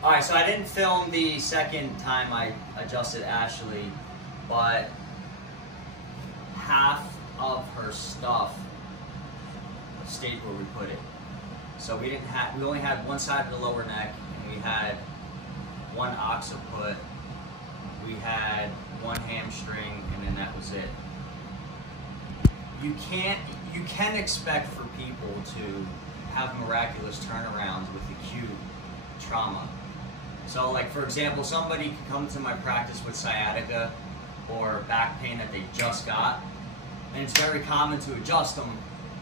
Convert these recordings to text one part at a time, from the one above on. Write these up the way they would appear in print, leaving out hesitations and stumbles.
All right, so I didn't film the second time I adjusted Ashley, but half of her stuff stayed where we put it. So we only had one side of the lower neck, and we had one occiput, we had one hamstring, and then that was it. You can expect for people to have miraculous turnarounds with acute trauma. So like, for example, somebody could come to my practice with sciatica or back pain that they just got, and it's very common to adjust them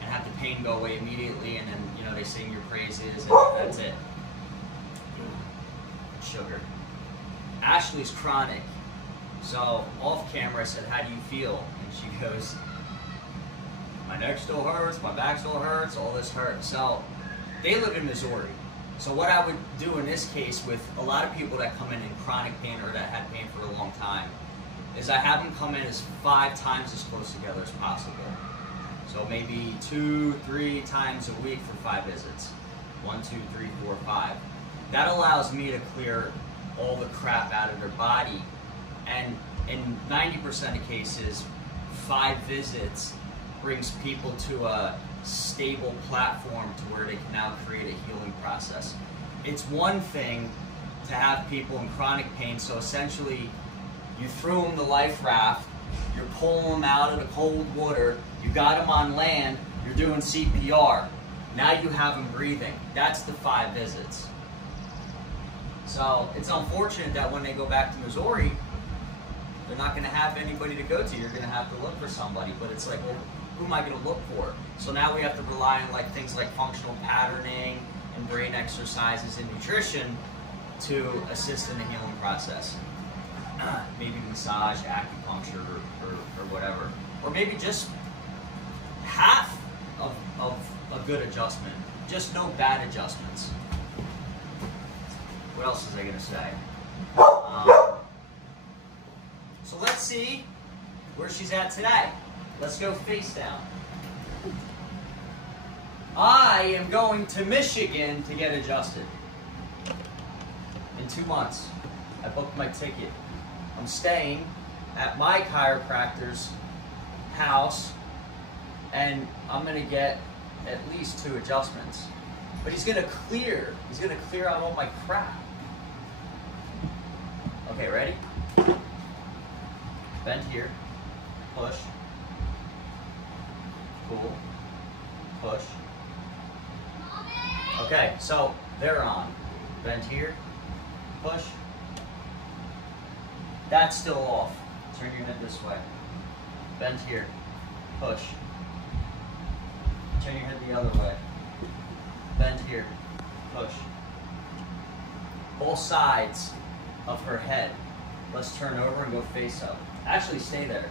and have the pain go away immediately, and then, you know, they sing your praises and that's it. Sugar. Ashley's chronic. So off camera I said, how do you feel? And she goes, my neck still hurts, my back still hurts, all this hurts. So they live in Missouri. So what I would do in this case with a lot of people that come in chronic pain or that had pain for a long time is I have them come in as 5 times as close together as possible. So maybe 2-3 times a week for 5 visits. 1, 2, 3, 4, 5. That allows me to clear all the crap out of their body. And in 90% of cases, 5 visits brings people to a stable platform to where they can now create a healing process. It's one thing to have people in chronic pain, so essentially you threw them the life raft, you're pulling them out of the cold water, you got them on land, you're doing CPR. Now you have them breathing. That's the 5 visits. So it's unfortunate that when they go back to Missouri, they're not going to have anybody to go to. You're going to have to look for somebody, but it's like, well, who am I going to look for? So now we have to rely on like things like functional patterning and brain exercises and nutrition to assist in the healing process. Maybe massage, acupuncture, or whatever. Or maybe just half of a good adjustment. Just no bad adjustments. What else was I going to say? So let's see where she's at today. Let's go face down. I am going to Michigan to get adjusted. In 2 months. I booked my ticket. I'm staying at my chiropractor's house, and I'm going to get at least 2 adjustments. But he's going to clear out all my crap. Okay, ready? Bend here, push, cool, push. Okay, so they're on. Bend here, push. That's still off. Turn your head this way. Bend here, push. Turn your head the other way. Bend here, push. Both sides of her head. Let's turn over and go face up. Actually, stay there.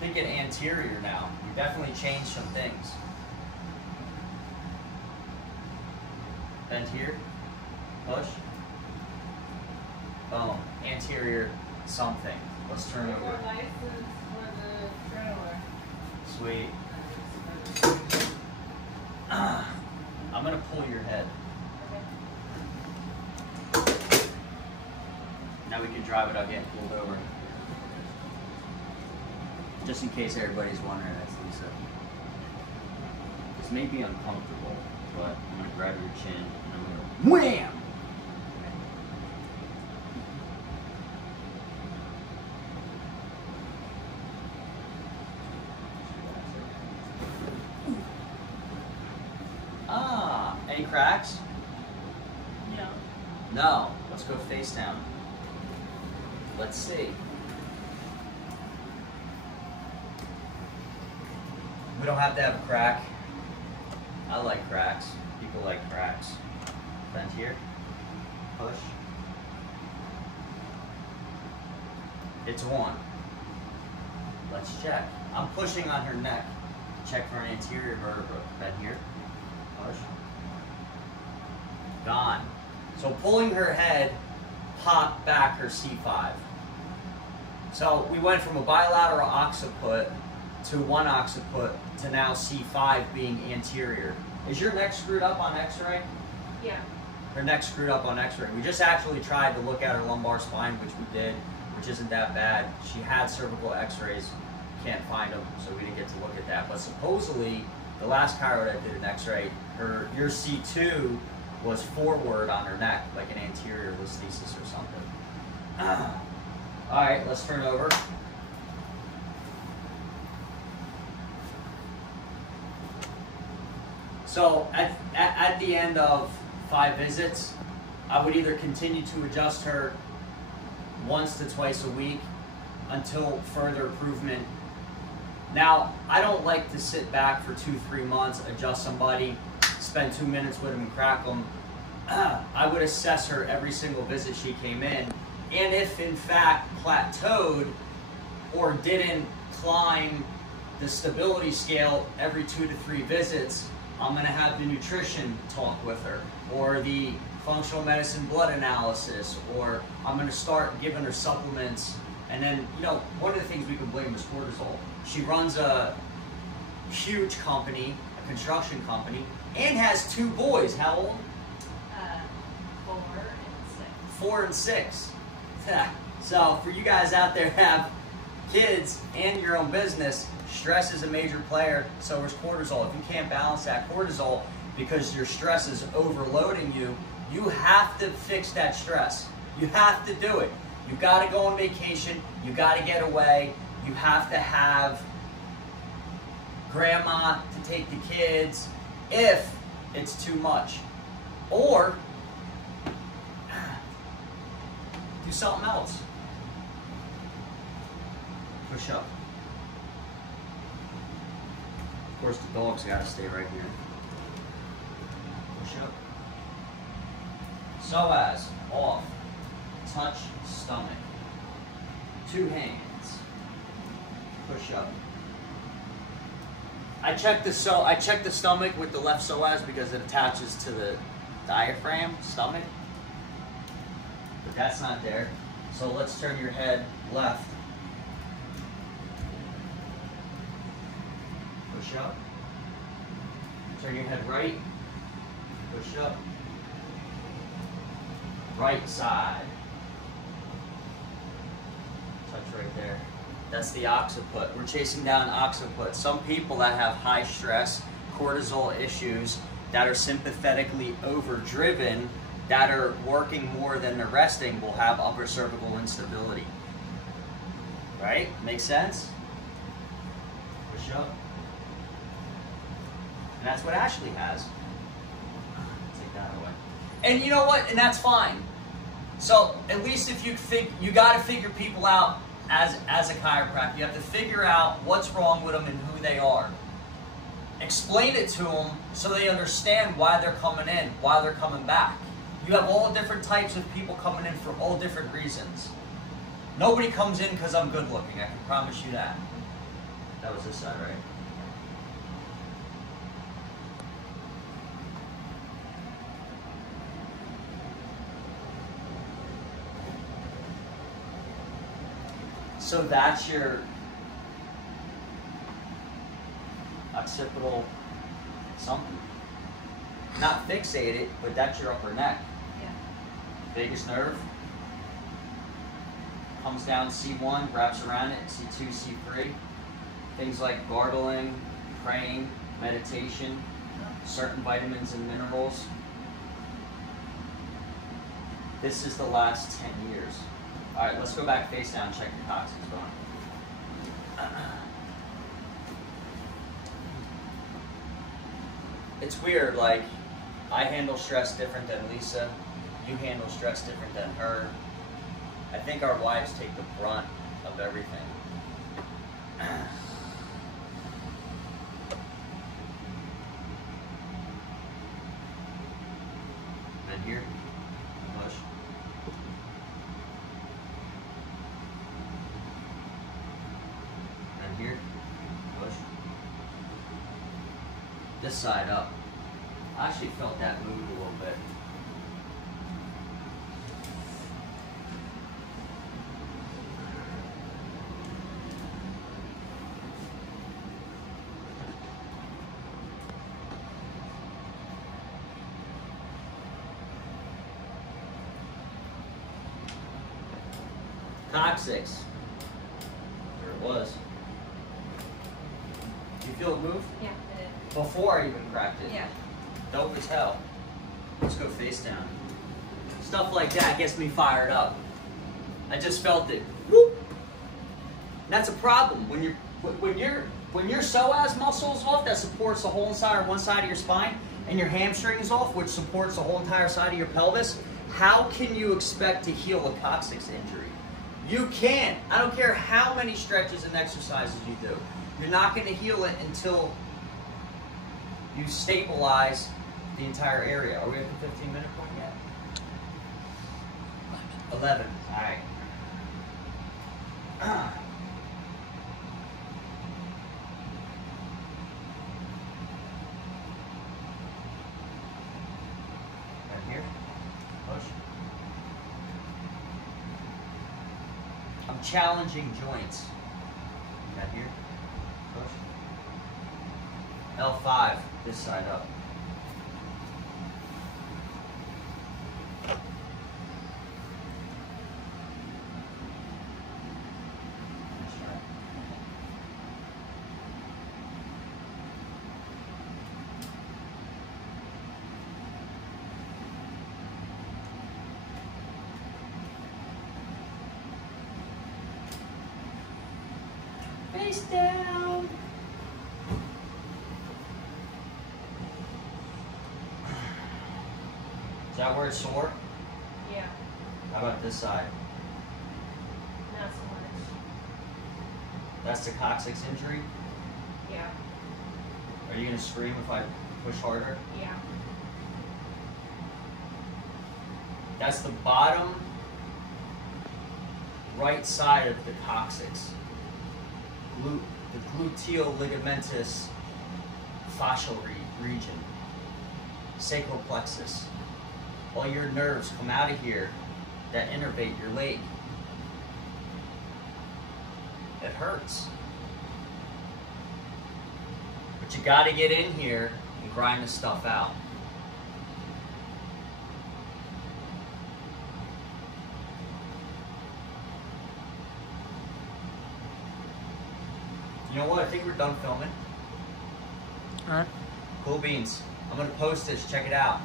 Thinking anterior now. You definitely changed some things. Bend here. Push. Boom. Anterior something. Let's turn over. Sweet. I'm going to pull your head. Now we can drive without getting pulled over. Just in case everybody's wondering, that's Lisa. This may be uncomfortable, but I'm going to grab your chin and I'm going to wham! Ah, any cracks? No. No. Let's go face down. Let's see. We don't have to have a crack. I like cracks. People like cracks. Bend here. Push. It's 1. Let's check. I'm pushing on her neck. Check for an anterior vertebra. Bend here. Push. Gone. So pulling her head popped back her C5. So we went from a bilateral occiput to 1 occiput to now C5 being anterior. Is your neck screwed up on x-ray? Yeah. her neck screwed up on x-ray. We just actually tried to look at her lumbar spine, which we did, which isn't that bad. She had cervical x-rays, can't find them, so we didn't get to look at that. But supposedly, the last chiro that did an x-ray, your C2 was forward on her neck, like an anterior listhesis or something. All right, let's turn over. So at the end of 5 visits, I would either continue to adjust her once to twice a week until further improvement. Now, I don't like to sit back for 2-3 months, adjust somebody, spend 2 minutes with them and crack them. I would assess her every single visit she came in, and if in fact plateaued or didn't climb the stability scale every 2 to 3 visits, I'm going to have the nutrition talk with her, or the functional medicine blood analysis, or I'm going to start giving her supplements. And then, you know, one of the things we can blame is cortisol. She runs a huge company, a construction company, and has 2 boys. How old? 4 and 6. So for you guys out there who have kids and your own business, stress is a major player, so is cortisol. If you can't balance that cortisol because your stress is overloading you, you have to fix that stress. You have to do it. You've got to go on vacation. You've got to get away. You have to have grandma to take the kids if it's too much. Or do something else. Push up. Of course, the dog's got to stay right here. Push up. Psoas, off. Touch stomach. 2 hands. Push up. I check the stomach with the left psoas because it attaches to the diaphragm, stomach. But that's not there. So let's turn your head left. Push up. Turn your head right. Push up. Right side. Touch right there. That's the occiput. We're chasing down occiput. Some people that have high stress, cortisol issues, that are sympathetically overdriven, that are working more than they're resting, will have upper cervical instability. Right? Make sense? Push up. And that's what Ashley has. Take that away. And you know what? And that's fine. So at least if you got to figure people out as a chiropractor. You have to figure out what's wrong with them and who they are. Explain it to them so they understand why they're coming in, why they're coming back. You have all different types of people coming in for all different reasons. Nobody comes in because I'm good looking. I can promise you that. That was this side, right? So that's your occipital something. Not fixated, but that's your upper neck. Yeah. Vagus nerve comes down C1, wraps around it, C2, C3. Things like gargling, praying, meditation, certain vitamins and minerals. This is the last 10 years. All right, let's go back face down, check your coccyx bone. It's weird, like, I handle stress different than Lisa. You handle stress different than her. I think our wives take the brunt of everything. And here, push. And here, push. This side up. I actually felt that move a little bit. Coccyx. There it was. Did you feel it move? Yeah, I did. Before I even cracked it. Yeah. Dope as hell. Let's go face down. Stuff like that gets me fired up. I just felt it. Whoop. And that's a problem when your psoas muscle is off, that supports the whole entire one side of your spine, and your hamstring is off, which supports the whole entire side of your pelvis. How can you expect to heal a coccyx injury? You can't. I don't care how many stretches and exercises you do. You're not going to heal it until you stabilize the entire area. Are we at the 15-minute point yet? 11. All right. Right here. Push. I'm challenging joints. Right here. Push. L5. This side up. Face down. Is that where it's sore? Yeah. How about this side? Not so much. That's the coccyx injury? Yeah. Are you going to scream if I push harder? Yeah. That's the bottom right side of the coccyx. The gluteal ligamentous fascial region. Sacral plexus. All your nerves come out of here that innervate your leg. It hurts. But you got to get in here and grind this stuff out. You know what? I think we're done filming. All right. Cool beans. I'm going to post this. Check it out.